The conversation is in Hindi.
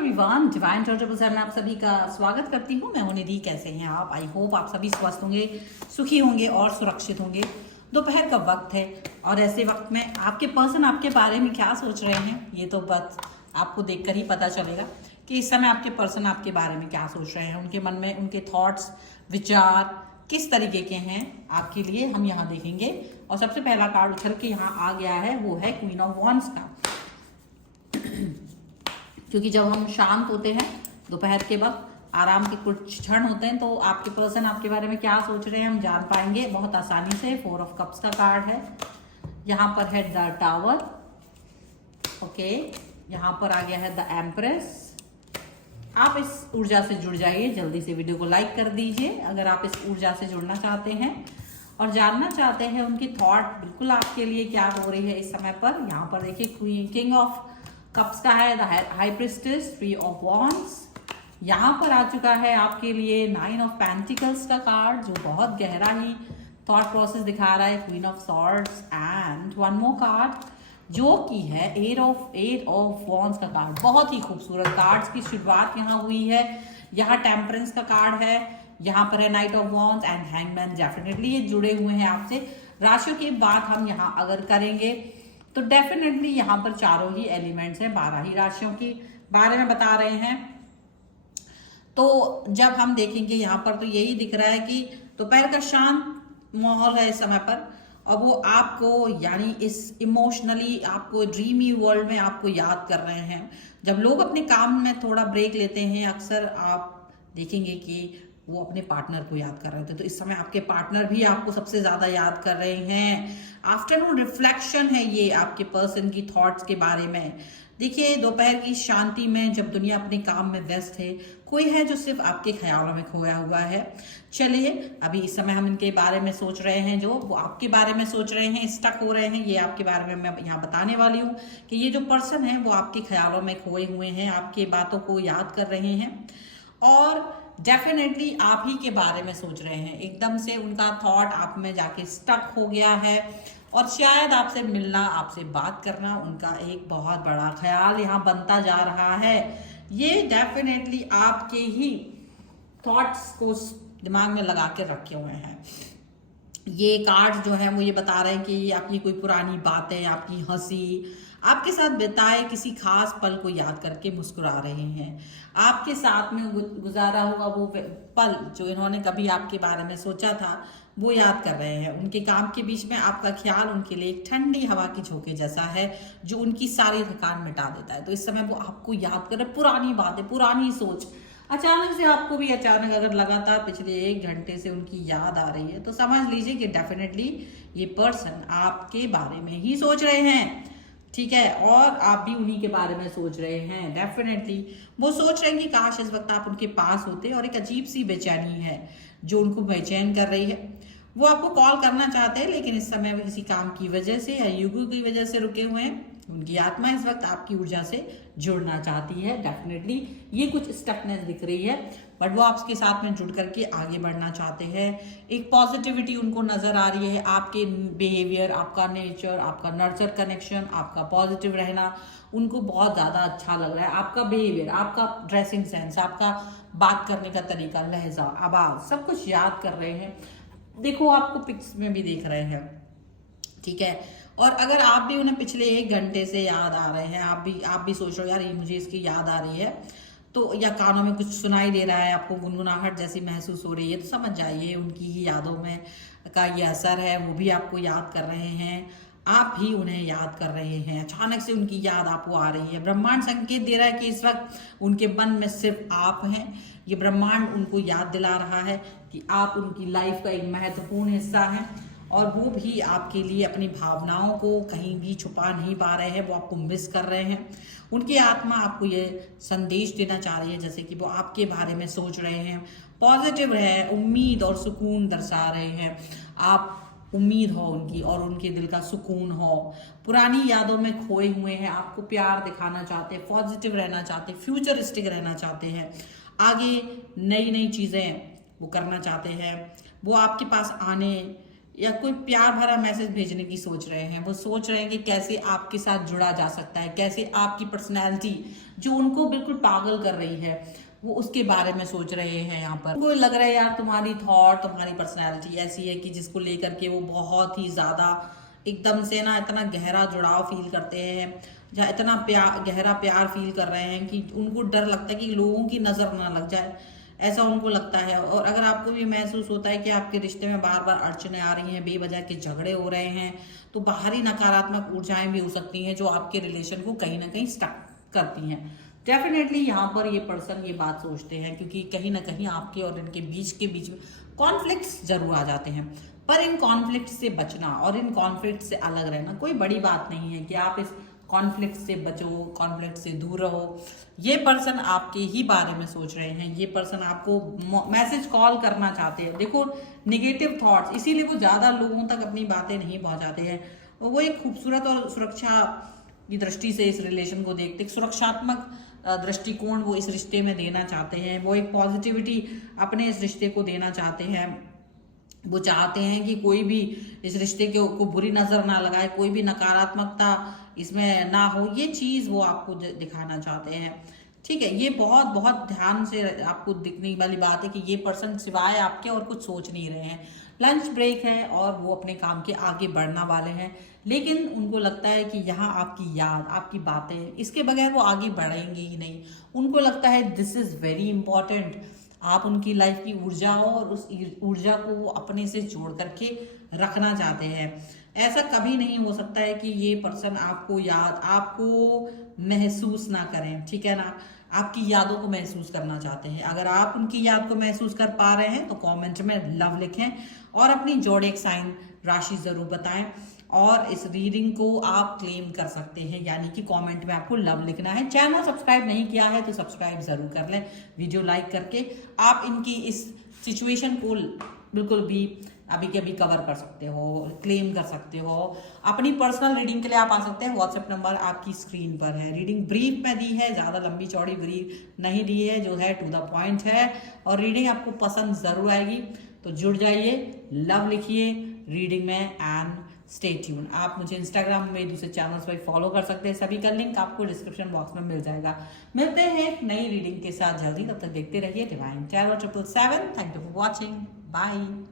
एवरीवन, डिवाइन चैरिटेबल में आप सभी का स्वागत करती हूँ। मैं हूं निधि। कैसे हैं आप? आई होप आप सभी स्वस्थ होंगे, सुखी होंगे और सुरक्षित होंगे। दोपहर का वक्त है और ऐसे वक्त में आपके पर्सन आपके बारे में क्या सोच रहे हैं, ये तो बस आपको देखकर ही पता चलेगा कि इस समय आपके पर्सन आपके बारे में क्या सोच रहे हैं। उनके मन में उनके थॉट्स, विचार किस तरीके के हैं आपके लिए, हम यहाँ देखेंगे। और सबसे पहला कार्ड उछल के यहाँ आ गया है, वो है क्वीन ऑफ वॉन्ड्स का। क्योंकि जब हम शांत होते हैं दोपहर के वक्त, आराम के कुछ क्षण होते हैं, तो आपके पर्सन आपके बारे में क्या सोच रहे हैं हम जान पाएंगे बहुत आसानी से। 4 ऑफ कप्स का कार्ड है, यहाँ पर है द टावर। ओके, यहाँ पर आ गया है द एम्प्रेस। आप इस ऊर्जा से जुड़ जाइए, जल्दी से वीडियो को लाइक कर दीजिए अगर आप इस ऊर्जा से जुड़ना चाहते हैं और जानना चाहते हैं उनकी थॉट बिल्कुल आपके लिए क्या हो रही है इस समय पर। यहाँ पर देखिए किंग ऑफ कप्स का है the high priestess, 3 of wands. यहाँ पर आ चुका है आपके लिए 9 ऑफ पेंटिकल्स का कार्ड, जो बहुत गहरा ही थॉट प्रोसेस दिखा रहा है। Queen of swords and 1 more card जो कि है 8 ऑफ वॉन्ड्स का कार्ड। बहुत ही खूबसूरत कार्ड्स की शुरुआत यहाँ हुई है। यहाँ टेम्परेंस का कार्ड है, यहाँ पर है night of wands and hangman. Definitely ये जुड़े हुए हैं आपसे। राशियों की बात हम यहाँ अगर करेंगे तो डेफिनेटली यहाँ पर चारों ही एलिमेंट्स हैं, 12 ही राशियों की बारे में बता रहे हैं। तो जब हम देखेंगे यहाँ पर तो यही दिख रहा है कि दोपहर का शांत माहौल है इस समय पर, और वो आपको यानी इस इमोशनली आपको ड्रीमी वर्ल्ड में आपको याद कर रहे हैं। जब लोग अपने काम में थोड़ा ब्रेक लेते हैं, अक्सर आप देखेंगे कि वो अपने पार्टनर को याद कर रहे थे, तो इस समय आपके पार्टनर भी आपको सबसे ज्यादा याद कर रहे हैं। आफ्टरनून रिफ्लेक्शन है ये आपके पर्सन की थॉट्स के बारे में। देखिए, दोपहर की शांति में जब दुनिया अपने काम में व्यस्त है, कोई है जो सिर्फ आपके ख्यालों में खोया हुआ है। चलिए, अभी इस समय हम इनके बारे में सोच रहे हैं, जो वो आपके बारे में सोच रहे हैं, स्टक हो रहे हैं, ये आपके बारे में मैं यहाँ बताने वाली हूँ कि ये जो पर्सन है वो आपके ख्यालों में खोए हुए हैं, आपकी बातों को याद कर रहे हैं और डेफिनेटली आप ही के बारे में सोच रहे हैं। एकदम से उनका थॉट आप में जाके स्टक हो गया है और शायद आपसे मिलना, आपसे बात करना उनका एक बहुत बड़ा ख्याल यहाँ बनता जा रहा है। ये डेफिनेटली आपके ही थॉट्स को दिमाग में लगा के रखे हुए हैं। ये कार्ड जो है वो ये बता रहे हैं कि ये आपकी कोई पुरानी बातें, आपकी हंसी, आपके साथ बिताए किसी खास पल को याद करके मुस्कुरा रहे हैं। आपके साथ में गुजारा हुआ वो पल जो इन्होंने कभी आपके बारे में सोचा था, वो याद कर रहे हैं। उनके काम के बीच में आपका ख्याल उनके लिए एक ठंडी हवा की झोंके जैसा है, जो उनकी सारी थकान मिटा देता है। तो इस समय वो आपको याद कर रहे, पुरानी बातें, पुरानी सोच। अचानक से आपको भी अचानक अगर लगातार पिछले 1 घंटे से उनकी याद आ रही है, तो समझ लीजिए कि डेफिनेटली ये पर्सन आपके बारे में ही सोच रहे हैं, ठीक है, और आप भी उन्हीं के बारे में सोच रहे हैं। डेफिनेटली वो सोच रहे हैं कि काश इस वक्त आप उनके पास होते, और एक अजीब सी बेचैनी है जो उनको बेचैन कर रही है। वो आपको कॉल करना चाहते हैं, लेकिन इस समय वो किसी काम की वजह से या युगु की वजह से रुके हुए हैं। उनकी आत्मा इस वक्त आपकी ऊर्जा से जुड़ना चाहती है। डेफिनेटली ये कुछ स्टकनेस दिख रही है, बट वो आपके साथ में जुड़ करके आगे बढ़ना चाहते हैं। एक पॉजिटिविटी उनको नजर आ रही है। आपके बिहेवियर, आपका नेचर, आपका नर्चर कनेक्शन, आपका पॉजिटिव रहना उनको बहुत ज्यादा अच्छा लग रहा है। आपका बिहेवियर, आपका ड्रेसिंग सेंस, आपका बात करने का तरीका, लहजा, आवाज, सब कुछ याद कर रहे हैं। देखो, आपको पिक्स में भी देख रहे हैं, ठीक है। और अगर आप भी उन्हें पिछले 1 घंटे से याद आ रहे हैं, आप भी सोच रहे हो यार ये मुझे इसकी याद आ रही है, तो या कानों में कुछ सुनाई दे रहा है, आपको गुनगुनाहट जैसी महसूस हो रही है, तो समझ जाइए उनकी ही यादों में का ये असर है। वो भी आपको याद कर रहे हैं, आप भी उन्हें याद कर रहे हैं। अचानक से उनकी याद आपको आ रही है। ब्रह्मांड संकेत दे रहा है कि इस वक्त उनके मन में सिर्फ आप हैं। ये ब्रह्मांड उनको याद दिला रहा है कि आप उनकी लाइफ का एक महत्वपूर्ण हिस्सा हैं, और वो भी आपके लिए अपनी भावनाओं को कहीं भी छुपा नहीं पा रहे हैं। वो आपको मिस कर रहे हैं। उनकी आत्मा आपको ये संदेश देना चाह रही है जैसे कि वो आपके बारे में सोच रहे हैं, पॉजिटिव है, उम्मीद और सुकून दर्शा रहे हैं। आप उम्मीद हो उनकी और उनके दिल का सुकून हो। पुरानी यादों में खोए हुए हैं, आपको प्यार दिखाना चाहते हैं, पॉजिटिव रहना चाहते हैं, फ्यूचरिस्टिक रहना चाहते हैं, आगे नई नई चीजें वो करना चाहते हैं। वो आपके पास आने या कोई प्यार भरा मैसेज भेजने की सोच रहे हैं। वो सोच रहे हैं कि कैसे आपके साथ जुड़ा जा सकता है, कैसे आपकी पर्सनैलिटी जो उनको बिल्कुल पागल कर रही है वो उसके बारे में सोच रहे हैं। यहाँ पर उनको लग रहा है यार तुम्हारी थॉट, तुम्हारी पर्सनैलिटी ऐसी है कि जिसको लेकर के वो बहुत ही ज़्यादा एकदम से ना इतना गहरा जुड़ाव फील करते हैं, या इतना गहरा प्यार फील कर रहे हैं कि उनको डर लगता है कि लोगों की नज़र ना लग जाए, ऐसा उनको लगता है। और अगर आपको भी महसूस होता है कि आपके रिश्ते में बार बार अड़चने आ रही हैं, बेवजह के झगड़े हो रहे हैं, तो बाहरी नकारात्मक ऊर्जाएं भी हो सकती हैं जो आपके रिलेशन को कहीं ना कहीं स्टक करती हैं। डेफिनेटली यहाँ पर ये पर्सन ये बात सोचते हैं, क्योंकि कहीं ना कहीं आपके और इनके बीच में कॉन्फ्लिक्ट्स जरूर आ जाते हैं। पर इन कॉन्फ्लिक्ट से बचना और इन कॉन्फ्लिक्ट से अलग रहना कोई बड़ी बात नहीं है कि आप इस कॉन्फ्लिक्ट से बचो, कॉन्फ्लिक्ट से दूर रहो। ये पर्सन आपके ही बारे में सोच रहे हैं, ये पर्सन आपको मैसेज कॉल करना चाहते हैं। देखो निगेटिव थॉट्स, इसीलिए वो ज़्यादा लोगों तक अपनी बातें नहीं पहुंचाते हैं। वो एक खूबसूरत और सुरक्षा की दृष्टि से इस रिलेशन को देखते, सुरक्षात्मक दृष्टिकोण वो इस रिश्ते में देना चाहते हैं। वो एक पॉजिटिविटी अपने इस रिश्ते को देना चाहते हैं। वो चाहते हैं कि कोई भी इस रिश्ते को बुरी नज़र ना लगाए, कोई भी नकारात्मकता इसमें ना हो, ये चीज़ वो आपको दिखाना चाहते हैं। ठीक है, ये बहुत बहुत ध्यान से आपको दिखने वाली बात है कि ये पर्सन सिवाय आपके और कुछ सोच नहीं रहे हैं। लंच ब्रेक है और वो अपने काम के आगे बढ़ना वाले हैं, लेकिन उनको लगता है कि यहाँ आपकी याद, आपकी बातें, इसके बगैर वो आगे बढ़ेंगे ही नहीं। उनको लगता है दिस इज़ वेरी इंपॉर्टेंट, आप उनकी लाइफ की ऊर्जा हो और उस ऊर्जा को वो अपने से जोड़ करके रखना चाहते हैं। ऐसा कभी नहीं हो सकता है कि ये पर्सन आपको महसूस ना करें, ठीक है ना। आपकी यादों को महसूस करना चाहते हैं। अगर आप उनकी याद को महसूस कर पा रहे हैं तो कमेंट में लव लिखें और अपनी जोडिएक साइन राशि जरूर बताएं। और इस रीडिंग को आप क्लेम कर सकते हैं, यानी कि कमेंट में आपको लव लिखना है। चैनल सब्सक्राइब नहीं किया है तो सब्सक्राइब जरूर कर लें, वीडियो लाइक करके आप इनकी इस सिचुएशन को बिल्कुल भी अभी के अभी कवर कर सकते हो, क्लेम कर सकते हो। अपनी पर्सनल रीडिंग के लिए आप आ सकते हैं, व्हाट्सएप नंबर आपकी स्क्रीन पर है। रीडिंग ब्रीफ में दी है, ज़्यादा लंबी चौड़ी ब्रीफ नहीं दी है, जो है टू द पॉइंट है। और रीडिंग आपको पसंद ज़रूर आएगी, तो जुड़ जाइए, लव लिखिए रीडिंग में एंड स्टे ट्यून। आप मुझे इंस्टाग्राम में दूसरे चैनल्स पर फॉलो कर सकते हैं, सभी का लिंक आपको डिस्क्रिप्शन बॉक्स में मिल जाएगा। मिलते हैं एक नई रीडिंग के साथ जल्दी, तब तक देखते रहिए Divine Tarot 777। Thank you for watching, bye.